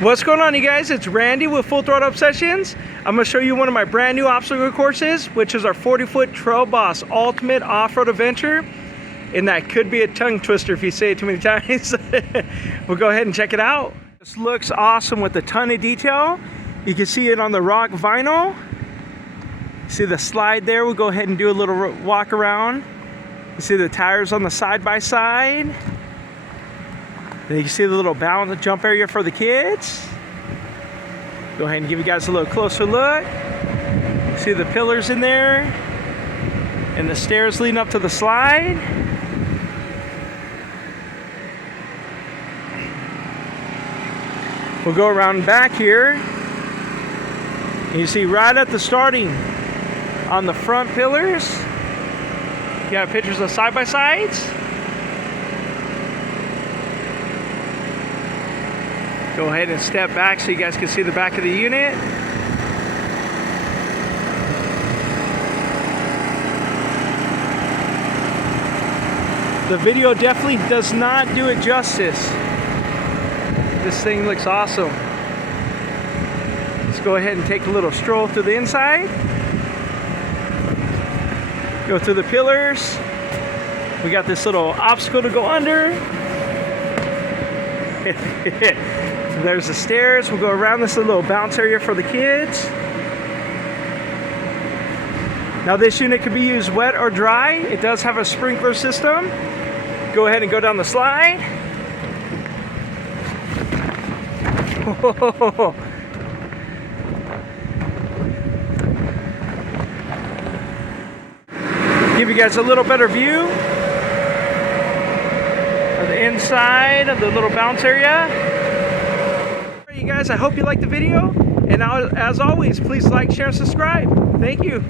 What's going on, you guys? It's Randy with Full Throttle Obsessions. I'm going to show you one of my brand new obstacle courses, which is our 40-foot Trail Boss Ultimate Off-Road Adventure. And that could be a tongue twister if you say it too many times. We'll go ahead and check it out. This looks awesome with a ton of detail. You can see it on the rock vinyl. See the slide there? We'll go ahead and do a little walk around. You see the tires on the side-by-side. Then you can see the little bound jump area for the kids. Go ahead and give you guys a little closer look. See the pillars in there and the stairs leading up to the slide. We'll go around back here. And you see right at the starting on the front pillars, you have pictures of side-by-sides. Go ahead and step back so you guys can see the back of the unit. The video definitely does not do it justice. This thing looks awesome. Let's go ahead and take a little stroll through the inside. Go through the pillars. We got this little obstacle to go under. There's the stairs. We'll go around this little bounce area for the kids. Now this unit can be used wet or dry. It does have a sprinkler system. Go ahead and go down the slide. Give you guys a little better view of the inside of the little bounce area. You guys, I hope you liked the video, and as always, please like, share, and subscribe. Thank you.